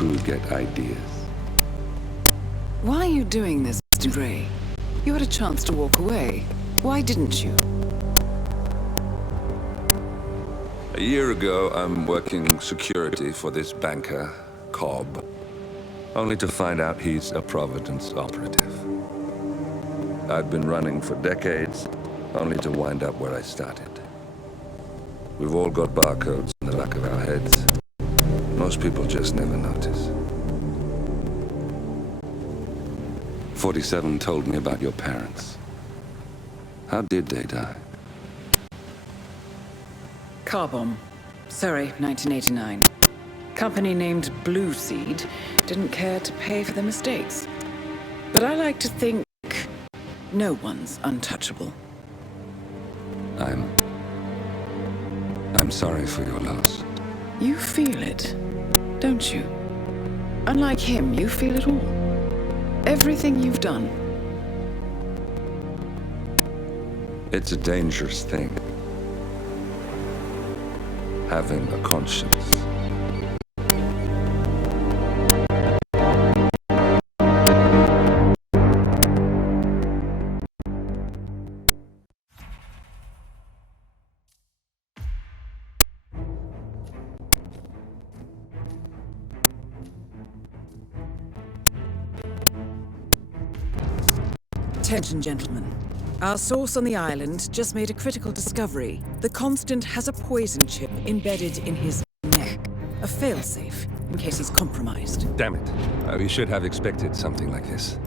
crew get ideas. Why are you doing this, Mr. Gray? You had a chance to walk away. Why didn't you? A year ago, I'm working security for this banker, Cobb, only to find out he's a Providence operative. I'd been running for decades, only to wind up where I started. We've all got barcodes in the back of our heads. Most people just never notice. 47 told me about your parents. How did they die? Car bomb. Surrey, 1989. Company named Blue Seed didn't care to pay for their mistakes. But I like to think no one's untouchable. I'm sorry for your loss. You feel it, don't you? Unlike him, you feel it all. Everything you've done. It's a dangerous thing. Having a conscience. Attention, gentlemen. Our source on the island just made a critical discovery. The Constant has a poison chip embedded in his neck. A failsafe, in case he's compromised. Damn it. We should have expected something like this.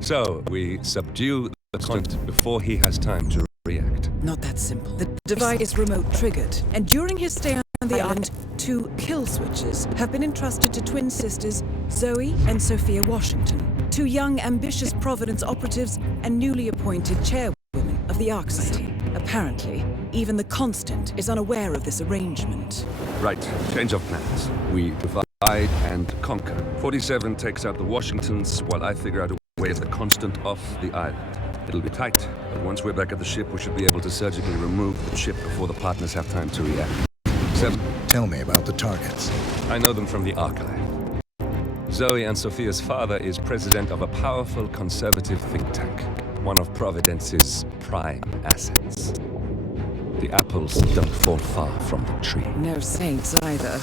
So, we subdue the Constant before he has time to react. Not that simple. The device is remote triggered, and during his stay on the island, 2 kill switches have been entrusted to twin sisters Zoe and Sophia Washington, 2 young, ambitious Providence operatives and newly appointed chairwomen of the Ark Society. Apparently, even the Constant is unaware of this arrangement. Right. Change of plans. We divide and conquer. 47 takes out the Washingtons while I figure out a way to get the Constant off the island. It'll be tight, but once we're back at the ship, we should be able to surgically remove the chip before the partners have time to react. 7. Tell me about the targets. I know them from the archive. Zoe and Sophia's father is president of a powerful conservative think tank, one of Providence's prime assets. The apples don't fall far from the tree. No saints either.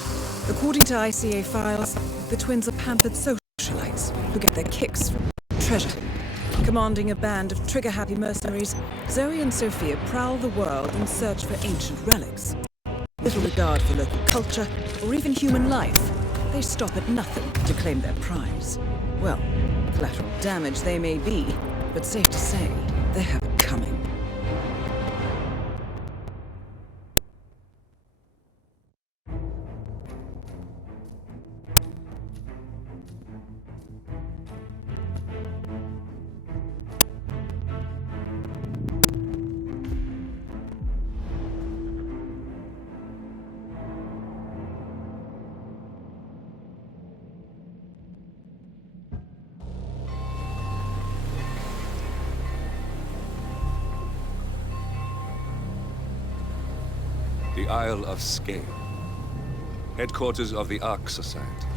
According to ICA files, the twins are pampered socialites who get their kicks from treasure. Commanding a band of trigger-happy mercenaries, Zoe and Sophia prowl the world in search for ancient relics. Little regard for local culture or even human life. They stop at nothing to claim their prize. Well, collateral damage they may be, but safe to say, they have it coming. The Isle of Scale, headquarters of the Ark Society.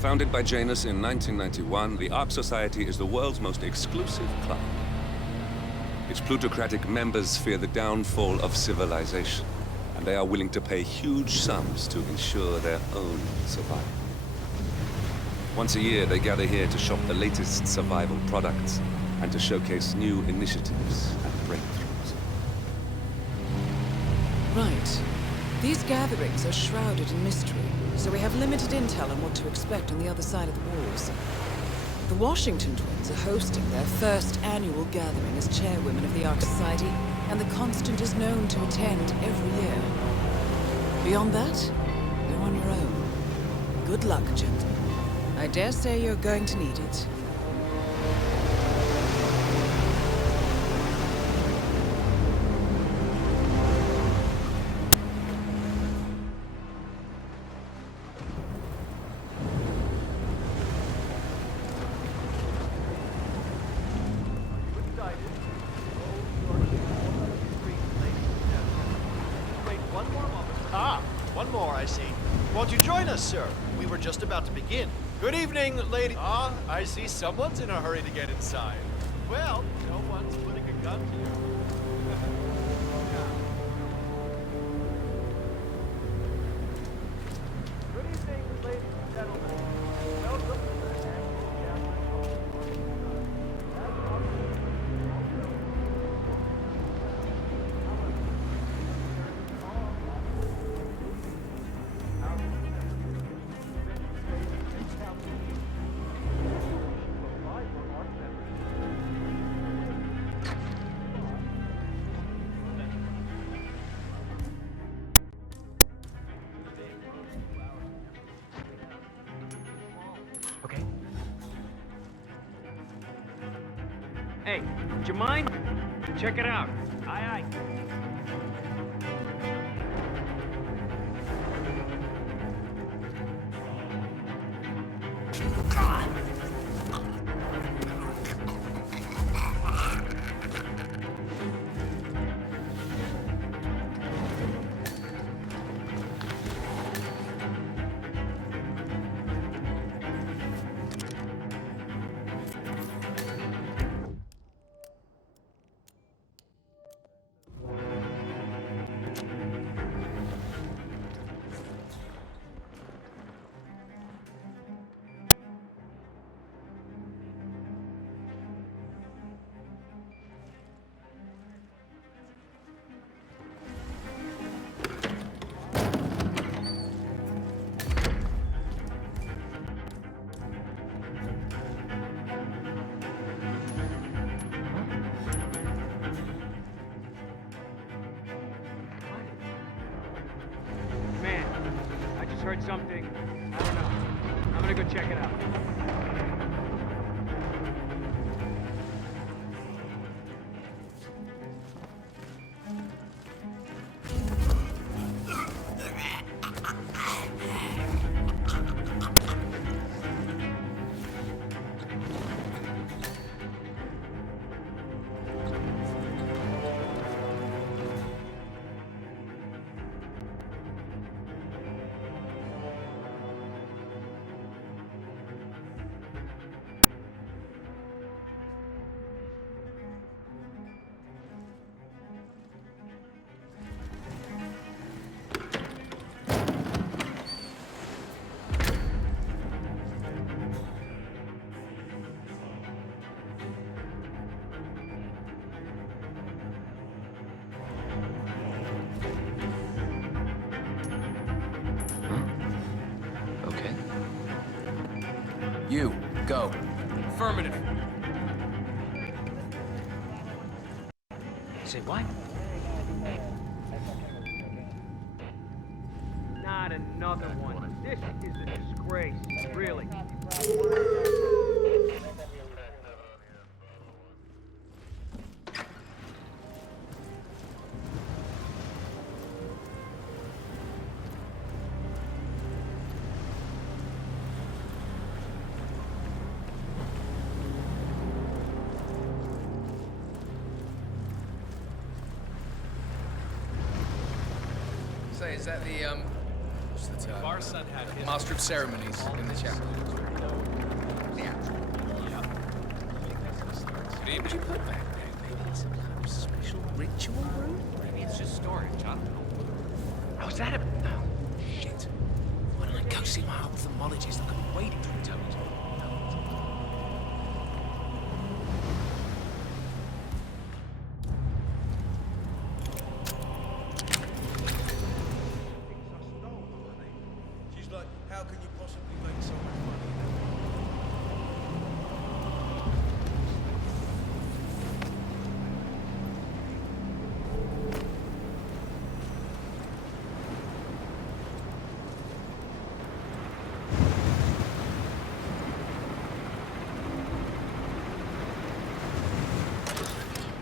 Founded by Janus in 1991, the Ark Society is the world's most exclusive club. Its plutocratic members fear the downfall of civilization, and they are willing to pay huge sums to ensure their own survival. Once a year, they gather here to shop the latest survival products and to showcase new initiatives and breakthroughs. Right. These gatherings are shrouded in mystery, so we have limited intel on what to expect on the other side of the walls. The Washington twins are hosting their first annual gathering as chairwomen of the Ark Society, and the Constant is known to attend every year. Beyond that, you're on your own. Good luck, gentlemen. I dare say you're going to need it. One one more, I see. Won't you join us, sir? We were just about to begin. Good evening, lady. Ah, I see someone's in a hurry to get inside. Well, no one's putting a gun to you. Good evening, ladies and gentlemen. Welcome to the National Gambling Okay. Hey, would you mind? Check it out. Aye, aye. Man, I just heard something. I don't know. I'm gonna go check it out. Okay. You, go. Affirmative. Say what? Not another one. This is a disgrace, really. Say, is that the, what's the term? Our son had his... Master of Ceremonies in the chapel. Would you put back there? Maybe it's some kind of special ritual room? Maybe it's just storage, huh? How's that a... Oh, shit. Why don't I go see my ophthalmologist? I'm gonna be waiting for him to... She's like, how can you possibly make so much money?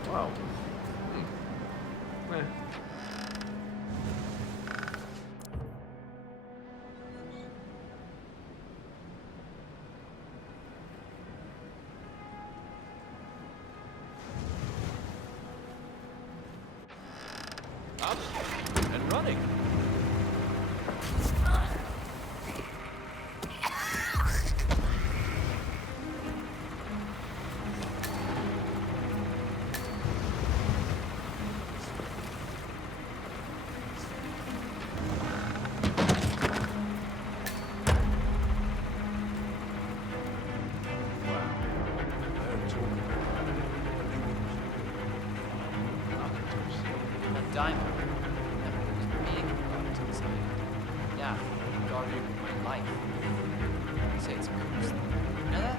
Wow. Up and running. diamond. Never used being brought to the side. Yeah, guarded my life. I'd say it's a ghost. You know that?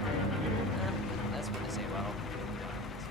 That's what they say about all diamonds.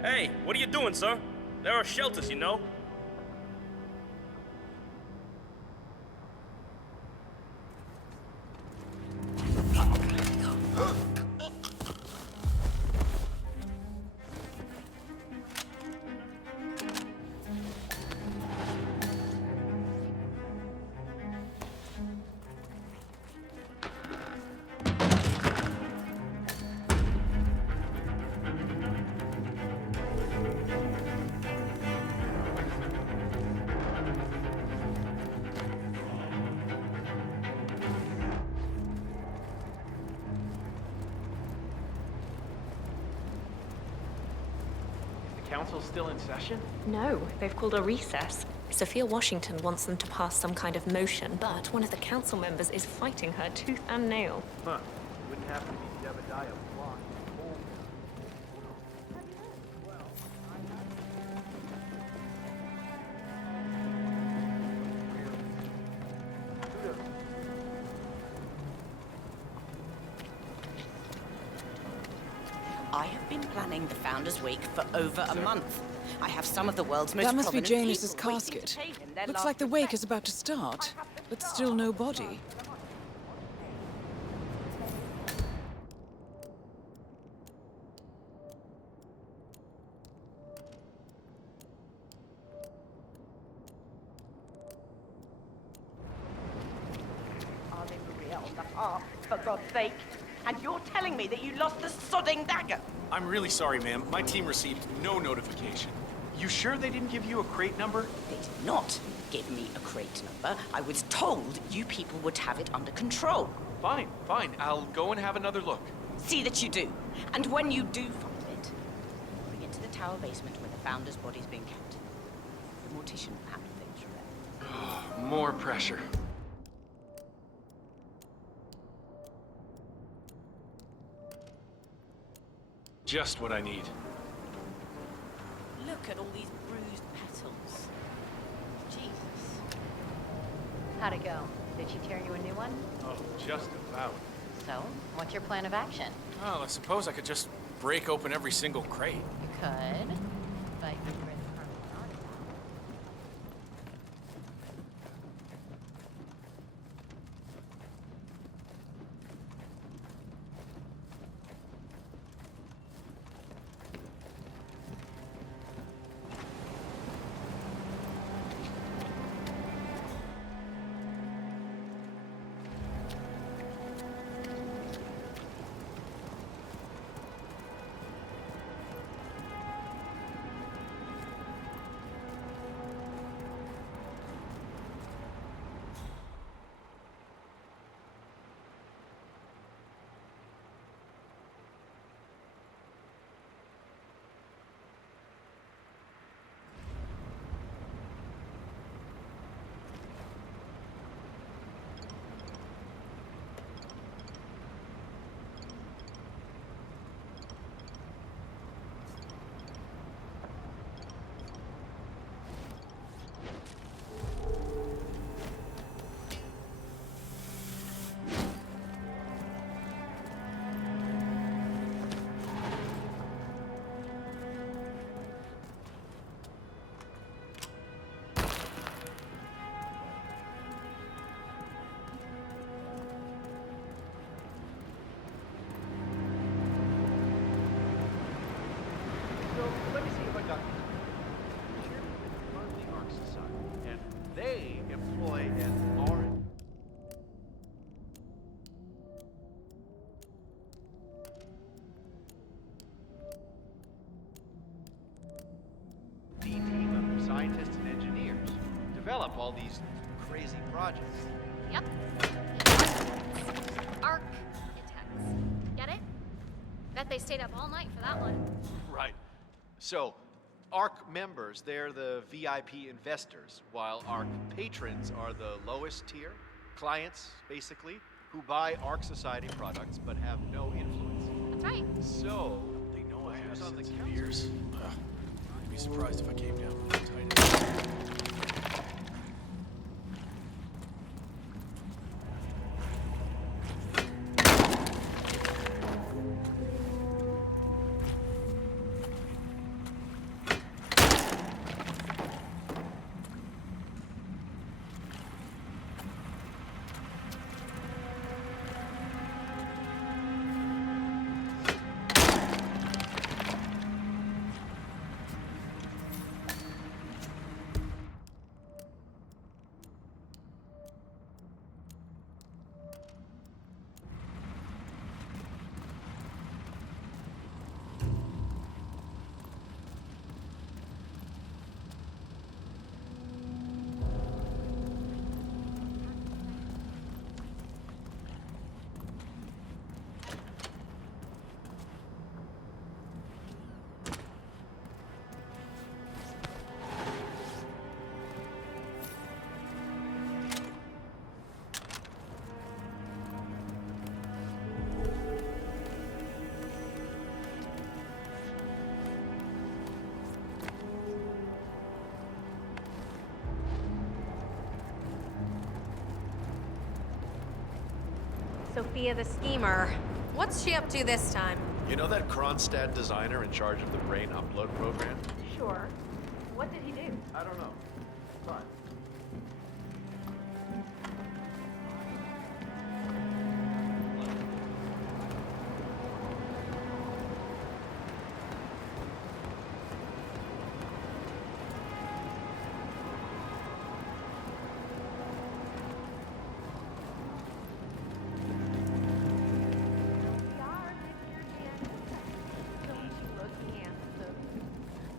Hey, what are you doing, sir? There are shelters, you know. Council's still in session? No, they've called a recess. Sophia Washington wants them to pass some kind of motion, but one of the council members is fighting her tooth and nail. Huh. Wouldn't happen to be Jebediah Blunt. I have been planning the Founders Week for over a month. I have some of the world's most That must be prominent Janus's people waiting to casket. take in their Looks last like the wake respects. is about to start, but still no body. Are they for real? For God's sake. And you're telling me that you lost the sodding dagger? I'm really sorry, ma'am. My team received no notification. You sure they didn't give you a crate number? They did not give me a crate number. I was told you people would have it under control. Fine, fine. I'll go and have another look. See that you do. And when you do find it, bring it to the tower basement where the Founder's body's being kept. The mortician will handle things from there. More pressure. Just what I need. Look at all these bruised petals. Jesus. How'd it go? Did she tear you a new one? Oh, just about. So, what's your plan of action? Well, I suppose I could just break open every single crate. You could, but you risk harming the artifact. all these crazy projects. Yep. Arc intense. Get it? Bet they stayed up all night for that one. Right. So, ARC members, they're the VIP investors, while ARC patrons are the lowest tier, clients, basically, who buy ARC Society products but have no influence. That's right. So, They know I have who's on the sensitive council? ears. I'd be surprised if I came down with tight. Sophia the schemer. What's she up to this time? You know that Kronstadt designer in charge of the brain upload program? Sure. What did he do? I don't know. Fine.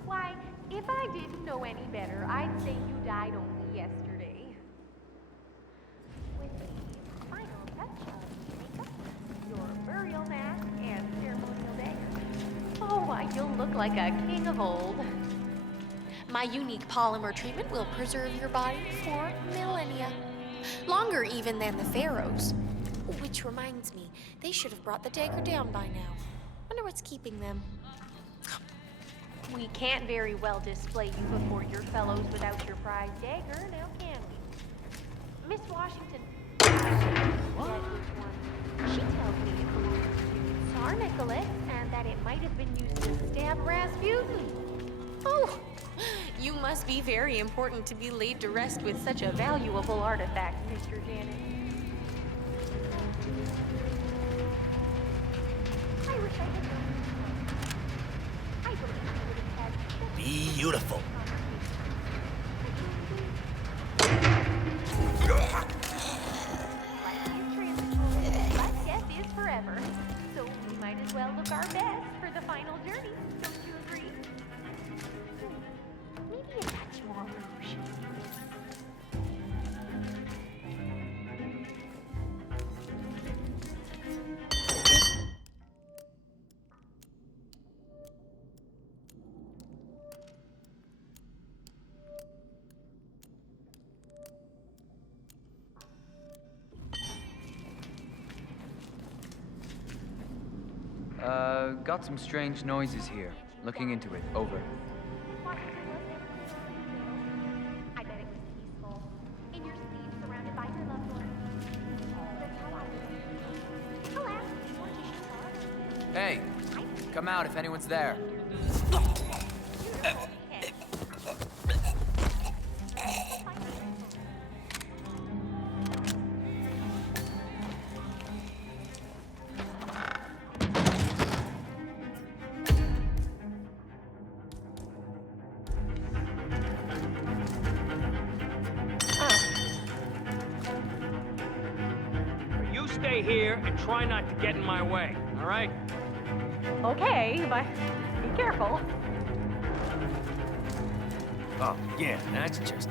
Why, if I didn't know any better, I'd say you died only yesterday. With the final touch of makeup, your burial mask, and ceremonial dagger. Oh, why, you'll look like a king of old. My unique polymer treatment will preserve your body for millennia. Longer even than the pharaohs. Which reminds me, they should have brought the dagger down by now. Wonder what's keeping them. We can't very well display you before your fellows without your prize dagger, now can we? Miss Washington. What? She tells me it belongs to Tsar Nicholas and that it might have been used to stab Rasputin. Oh, you must be very important to be laid to rest with such a valuable artifact, Mr. Janet. I wish I had known. I believe you would have had Beautiful. But death is forever, so we might as well look our best for the final journey. Don't you agree? Maybe a touch more rouge. Got some strange noises here. Looking into it. Over. I bet it was peaceful. In your sleep, surrounded by your loved ones. That's how I feel. Alas, mortician. Hey, come out if anyone's there. You stay here and try not to get in my way, all right? Okay, but be careful. Oh, yeah, that's just...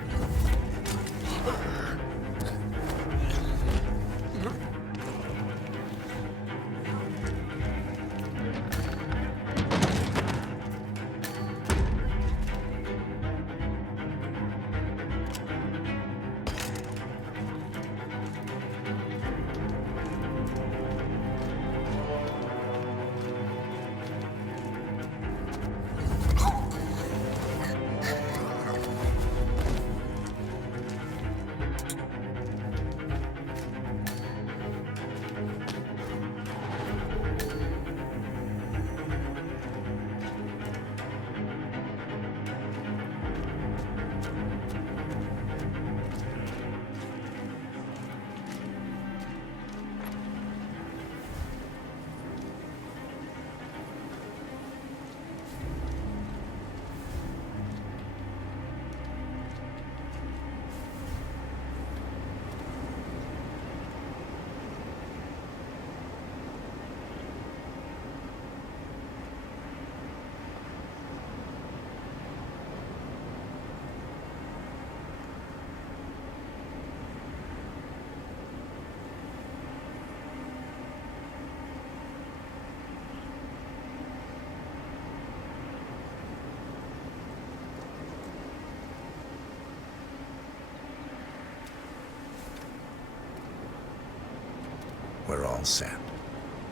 We're all set.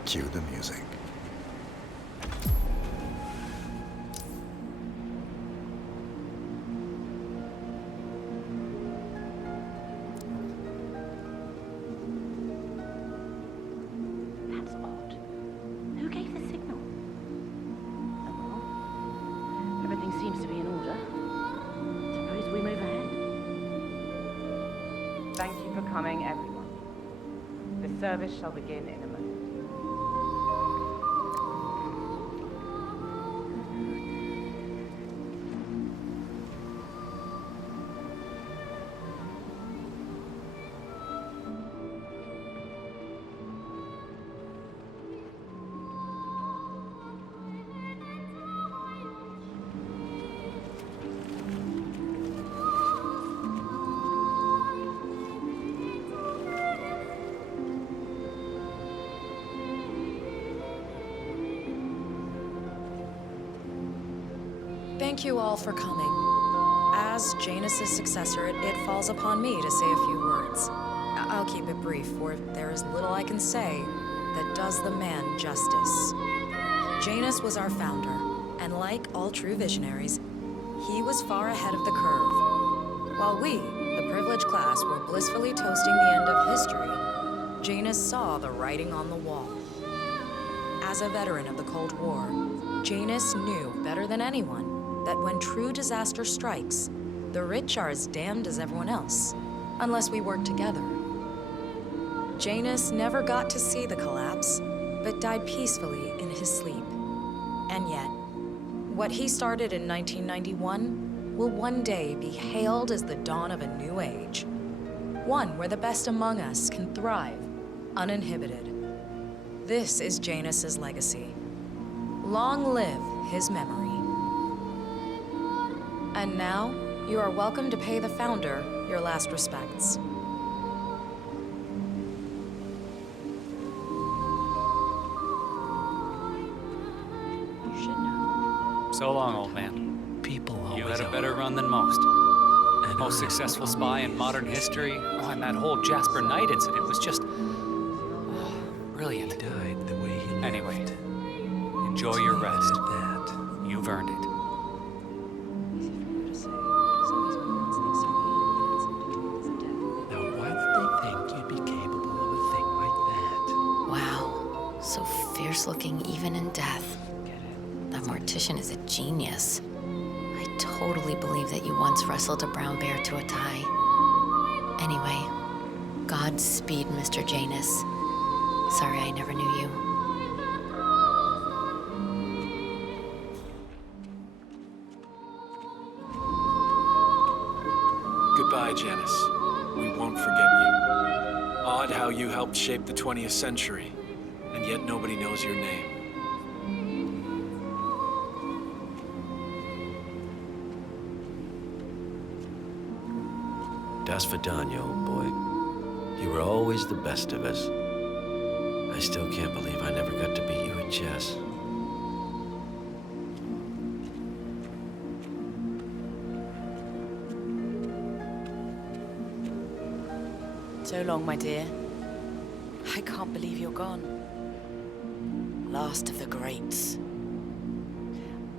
Cue the music. That's odd. Who gave the signal? Oh well. Everything seems to be in order. Suppose we move ahead. Thank you for coming, everyone. The service shall begin in a moment. Thank you all for coming. As Janus's successor, it falls upon me to say a few words. I'll keep it brief, for there is little I can say that does the man justice. Janus was our founder, and like all true visionaries, he was far ahead of the curve. While we, the privileged class, were blissfully toasting the end of history, Janus saw the writing on the wall. As a veteran of the Cold War, Janus knew better than anyone that when true disaster strikes, the rich are as damned as everyone else, unless we work together. Janus never got to see the collapse, but died peacefully in his sleep. And yet, what he started in 1991 will one day be hailed as the dawn of a new age. One where the best among us can thrive, uninhibited. This is Janus's legacy. Long live his memory. And now, you are welcome to pay the founder your last respects. You should know. So long, old man. People always You had a are. better run than most. Most successful spy in modern history. Oh, and that whole Jasper Knight incident was just... brilliant. He died the way he lived. Anyway, enjoy your rest. That. You've earned it. Now, why would they think you'd be capable of a thing like that? Wow, so fierce-looking even in death. That mortician is a genius. I totally believe that you once wrestled a brown bear to a tie. Anyway, Godspeed, Mr. Janus. Sorry I never knew you. Goodbye, Janice. We won't forget you. Odd how you helped shape the 20th century, and yet nobody knows your name. Casfadania, old boy. You were always the best of us. I still can't believe I never got to beat you at chess. So long, my dear. I can't believe you're gone. Last of the greats.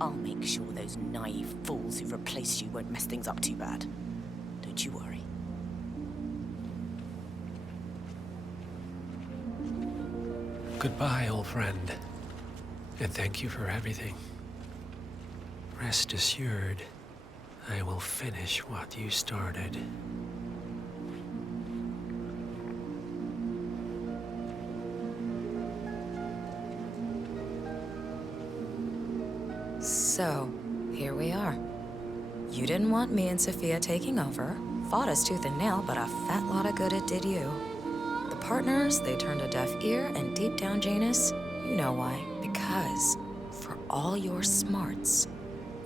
I'll make sure those naive fools who've replaced you won't mess things up too bad. Don't you worry. Goodbye, old friend. And thank you for everything. Rest assured, I will finish what you started. So, here we are. You didn't want me and Sophia taking over, fought us tooth and nail, but a fat lot of good it did you. The partners, they turned a deaf ear, and deep down, Janus, you know why. Because, for all your smarts,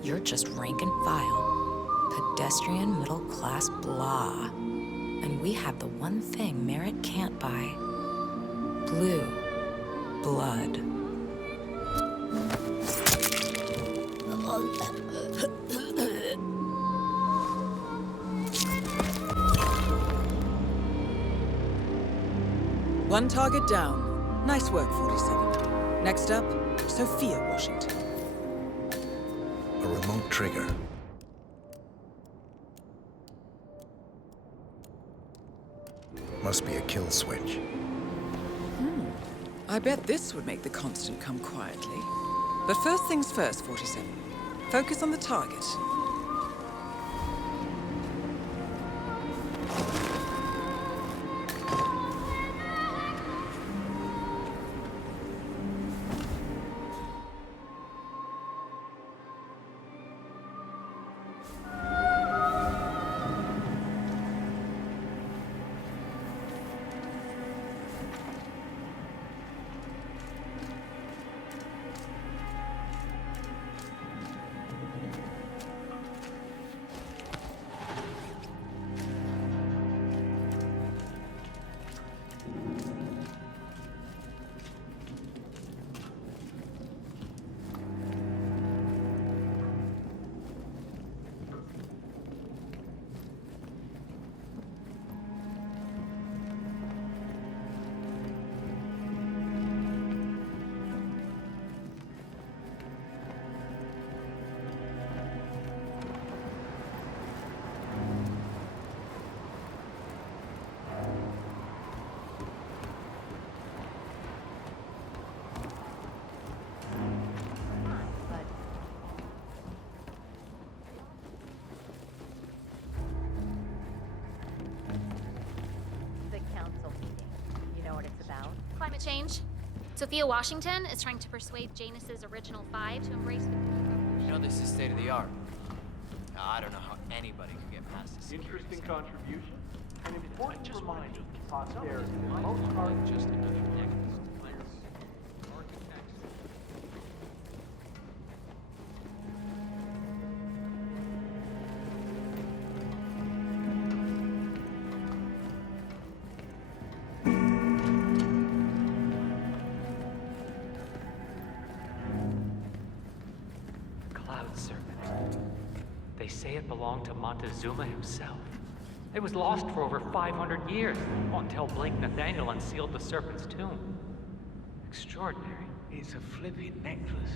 you're just rank and file. Pedestrian middle-class blah. And we have the one thing merit can't buy. Blue blood. One target down. Nice work, 47. Next up, Sophia Washington. A remote trigger. Must be a kill switch. I bet this would make the Constant come quietly. But first things first, 47. Focus on the target. Climate change. Sophia Washington is trying to persuade Janus's original five to embrace the... You know, this is state of the art. I don't know how anybody could get past this. Interesting contribution. An important reminder to posterity that most art just another negative. They say it belonged to Montezuma himself. It was lost for over 500 years, until Blake Nathaniel unsealed the Serpent's tomb. Extraordinary. It's a flipping necklace.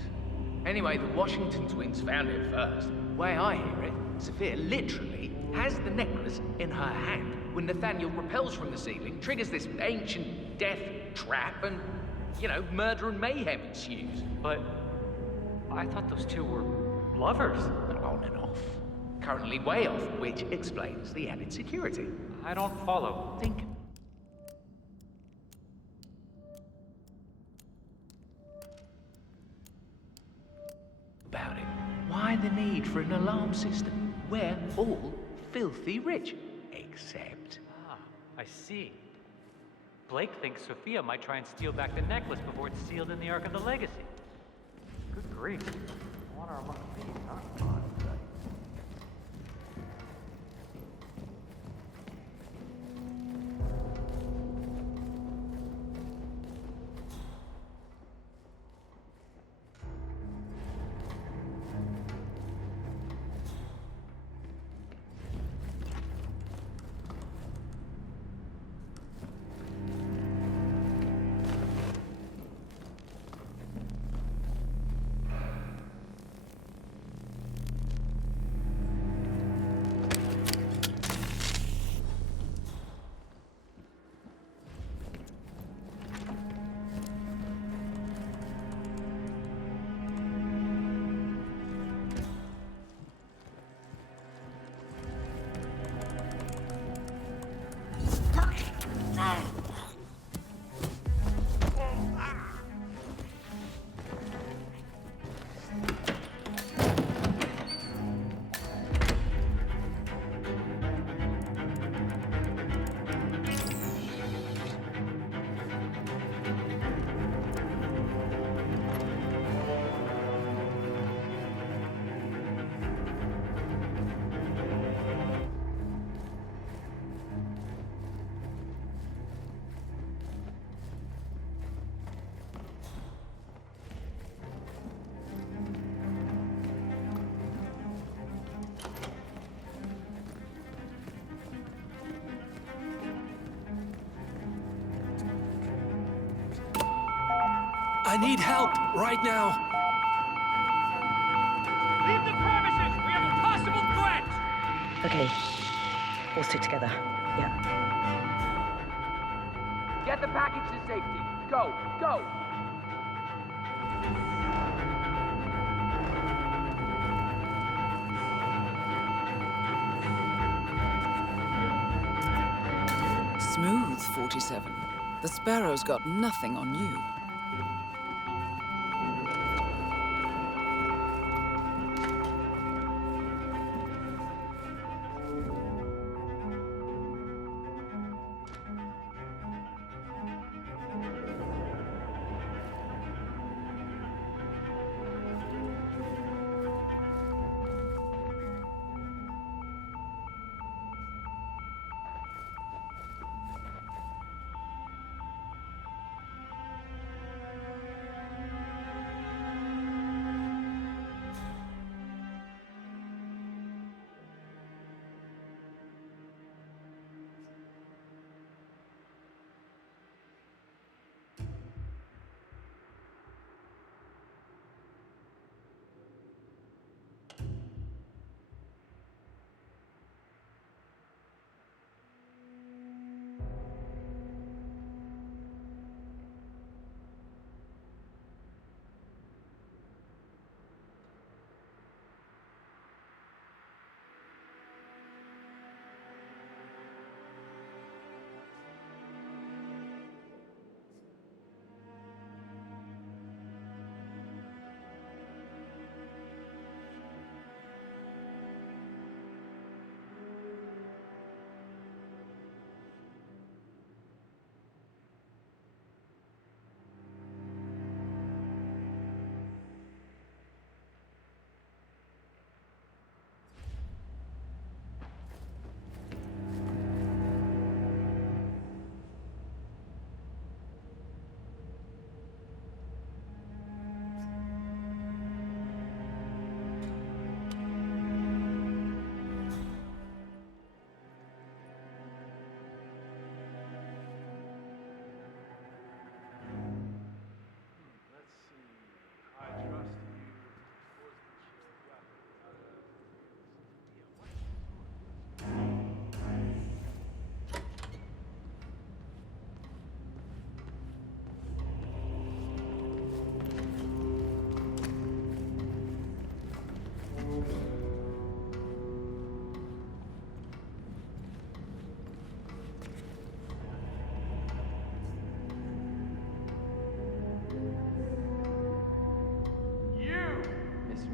Anyway, the Washington twins found it first. Way I hear it, Sophia literally has the necklace in her hand when Nathaniel repels from the ceiling, triggers this ancient death trap, and, you know, murder and mayhem ensues. But I thought those two were lovers. On and off. Currently way off, which explains the added security. I don't follow. Think about it. Why the need for an alarm system? We're all filthy rich. Except... Ah, I see. Blake thinks Sophia might try and steal back the necklace before it's sealed in the Ark of the Legacy. Good grief. What are my feet, huh? I need help right now. Leave the premises! We have a possible threat! Okay. We'll stick together. Yeah. Get the package to safety. Go, go! Smooth, 47. The Sparrow's got nothing on you.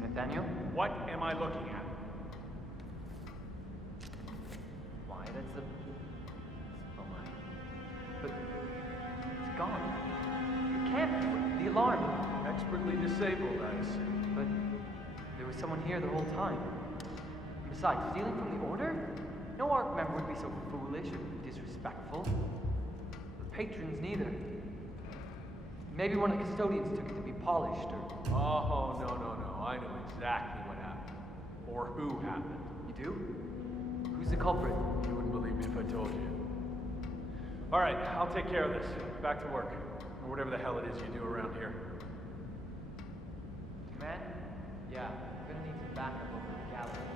Nathaniel? What am I looking at? Why, that's the... Oh my. But it's gone. It can't be. The alarm. Expertly disabled, I assume. But there was someone here the whole time. And besides, stealing from the Order? No Ark member would be so foolish or disrespectful. The patrons neither. Maybe one of the custodians took it to be polished or... Oh, no. I know exactly what happened. Or who happened. You do? Who's the culprit? You wouldn't believe me if I told you. Alright, I'll take care of this. Back to work. Or whatever the hell it is you do around here. Man? Yeah, I'm gonna need some backup over the gallery.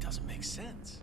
Doesn't make sense.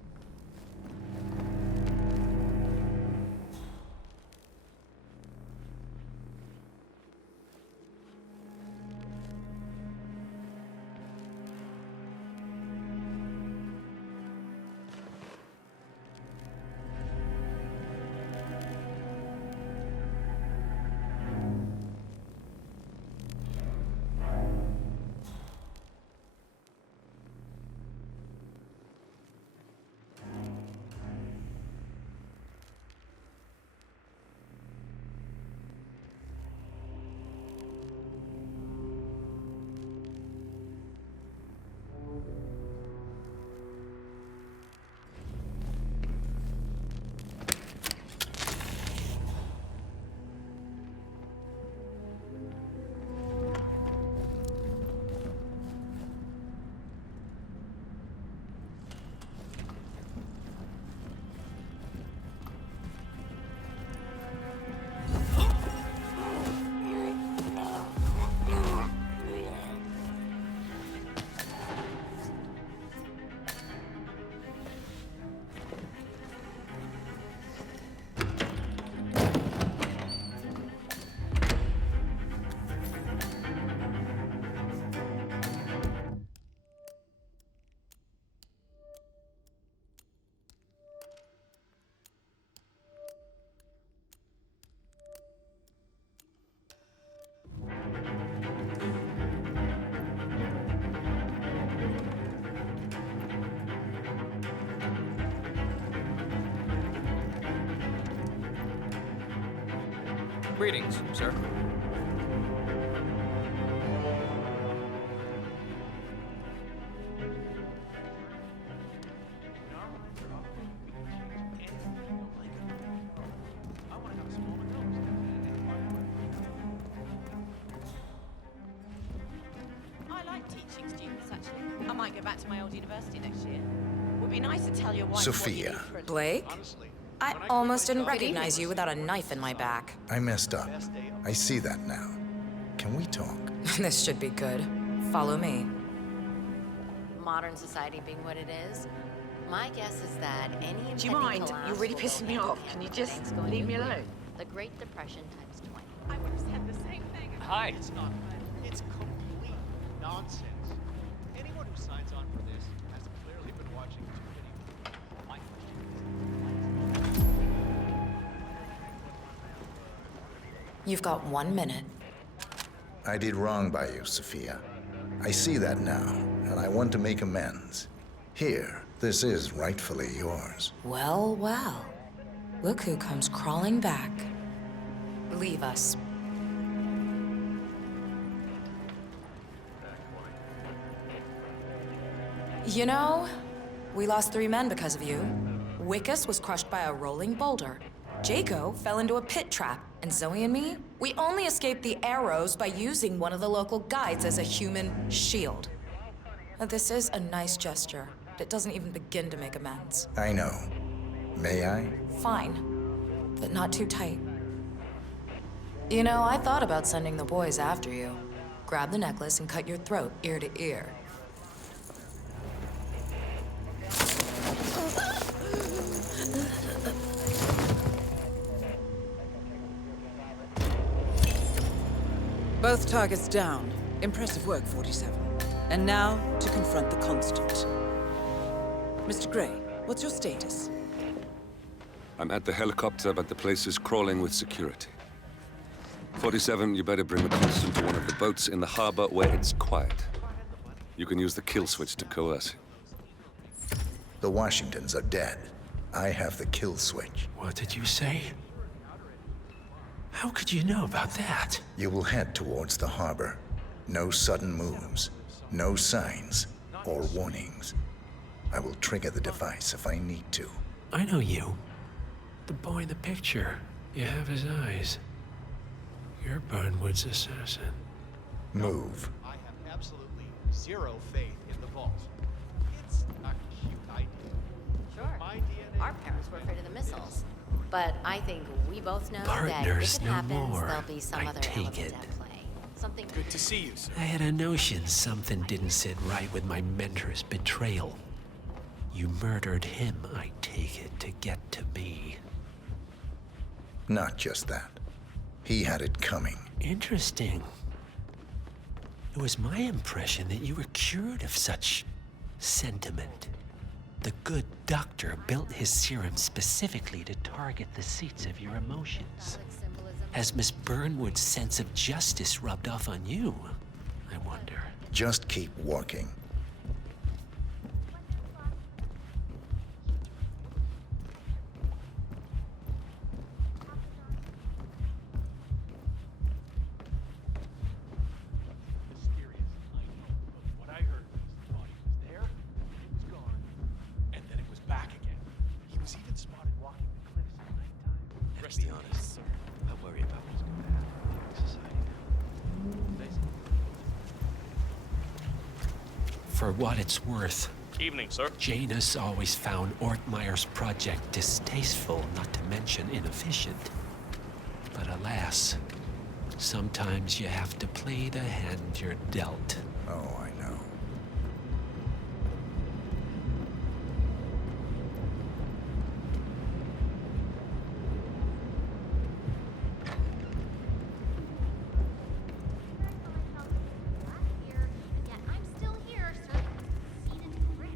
Greetings, sir. I like teaching students, actually. I might go back to my old university next year. Would be nice to tell your wife Sophia. Blake? I almost didn't recognize you without a knife in my back. I messed up. I see that now. Can we talk? This should be good. Follow me. Modern society being what it is, my guess is that any impending Do you mind? collapse You're really will pissing me end off. with Can you the just banks going leave me nuclear. alone? The Great Depression times 20. I would have said the same thing. Hi. It's not. It's complete nonsense. Anyone who signs on for this has clearly been watching too many. My question You've got 1 minute. I did wrong by you, Sophia. I see that now, and I want to make amends. Here, this is rightfully yours. Well, well. Look who comes crawling back. Leave us. You know, we lost 3 men because of you. Wickus was crushed by a rolling boulder. Jaco fell into a pit trap, and Zoe and me, we only escaped the arrows by using one of the local guides as a human shield. Now, this is a nice gesture, but it doesn't even begin to make amends. I know. May I? Fine, but not too tight. You know, I thought about sending the boys after you. Grab the necklace and cut your throat ear to ear. Both targets down. Impressive work, 47. And now, to confront the Constant. Mr. Gray, what's your status? I'm at the helicopter, but the place is crawling with security. 47, you better bring the Constant to one of the boats in the harbor where it's quiet. You can use the kill switch to coerce him. The Washingtons are dead. I have the kill switch. What did you say? How could you know about that? You will head towards the harbor. No sudden moves, no signs or warnings. I will trigger the device if I need to. I know you. The boy in the picture. You have his eyes. You're Burnwood's assassin. Move. I have absolutely zero faith in the vault. It's a cute idea. Sure. My DNA. Our parents were afraid of the missiles. But I think we both know Partners that if it no happens, more. there'll be some I other take element it. at play. Something Good to see you, sir. I had a notion something didn't sit right with my mentor's betrayal. You murdered him, I take it, to get to me. Not just that. He had it coming. Interesting. It was my impression that you were cured of such sentiment. The good doctor built his serum specifically to target the seats of your emotions. Has Miss Burnwood's sense of justice rubbed off on you? I wonder. Just keep walking. What I heard was the body was there, it was gone, and then it was back again. He was even spotted walking the cliffs at nighttime. Let's be honest, sir. I worry about what's going to happen with our society now. For what it's worth, Evening, sir. Janus always found Ortmeyer's project distasteful, not to mention inefficient. But alas, sometimes you have to play the hand you're dealt. Oh, I know. Yet I'm still here, sir. Seated in brick.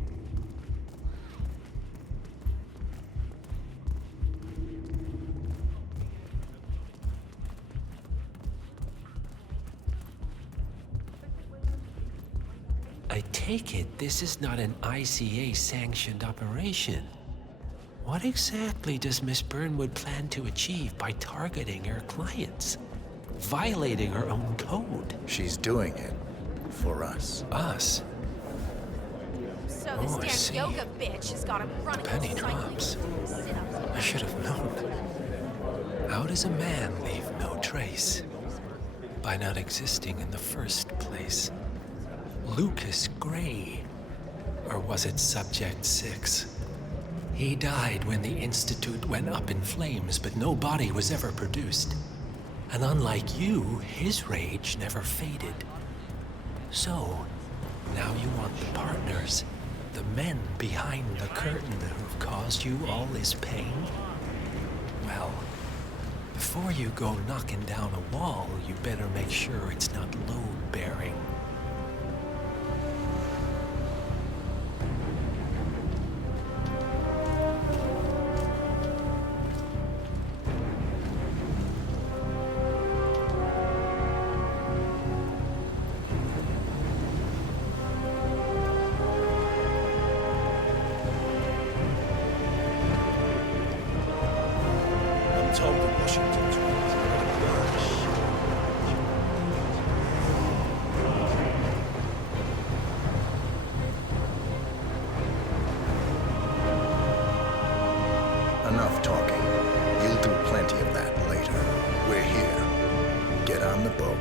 I take it this is not an ICA-sanctioned operation. What exactly does Miss Burnwood plan to achieve by targeting her clients? Violating her own code? She's doing it for us. Us? So Oh, I this see. damn yoga bitch has got him running. Penny drops. I should have known. How does a man leave no trace? By not existing in the first place. Lucas Gray. Or was it Subject 6? He died when the Institute went up in flames, but no body was ever produced. And unlike you, his rage never faded. So, now you want the partners, the men behind the curtain who've caused you all this pain? Well, before you go knocking down a wall, you better make sure it's not load-bearing. I'm told that Washington's Enough talking. You'll do plenty of that later. We're here. Get on the boat.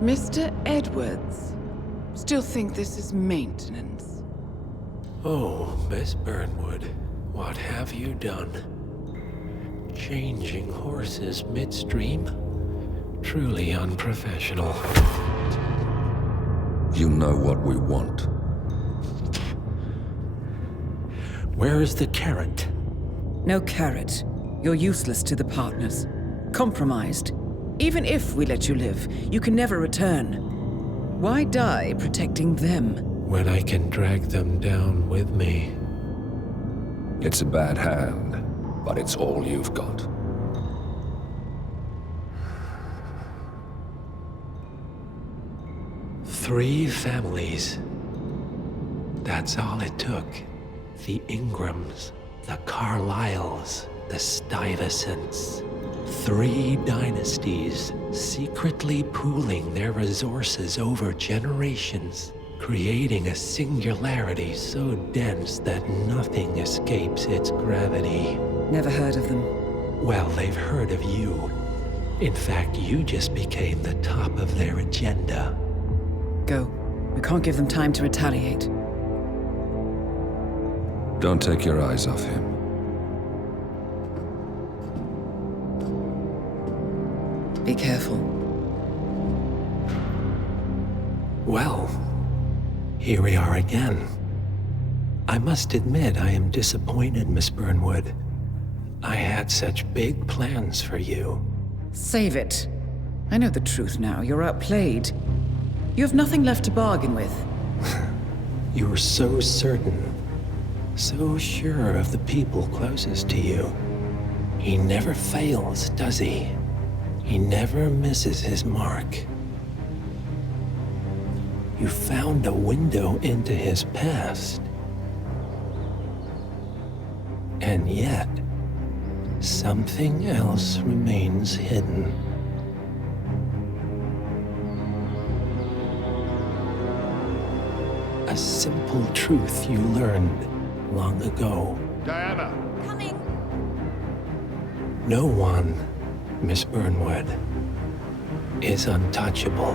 Mr. Edwards, still think this is maintenance? Oh, Miss Burnwood, what have you done? Changing horses midstream? Truly unprofessional. You know what we want. Where is the carrot? No carrot. You're useless to the partners. Compromised. Even if we let you live, you can never return. Why die protecting them? When I can drag them down with me. It's a bad hand, but it's all you've got. Three families. That's all it took. The Ingrams, the Carlyles, the Stuyvesants. 3 dynasties secretly pooling their resources over generations, creating a singularity so dense that nothing escapes its gravity. Never heard of them. Well, they've heard of you. In fact, you just became the top of their agenda. Go. We can't give them time to retaliate. Don't take your eyes off him. Be careful. Well, here we are again. I must admit I am disappointed, Miss Burnwood. I had such big plans for you. Save it. I know the truth now. You're outplayed. You have nothing left to bargain with. You were so certain, so sure of the people closest to you. He never fails, does he? He never misses his mark. You found a window into his past. And yet, Something else remains hidden. A simple truth you learned long ago. Diana! Coming! No one, Miss Burnwood, is untouchable.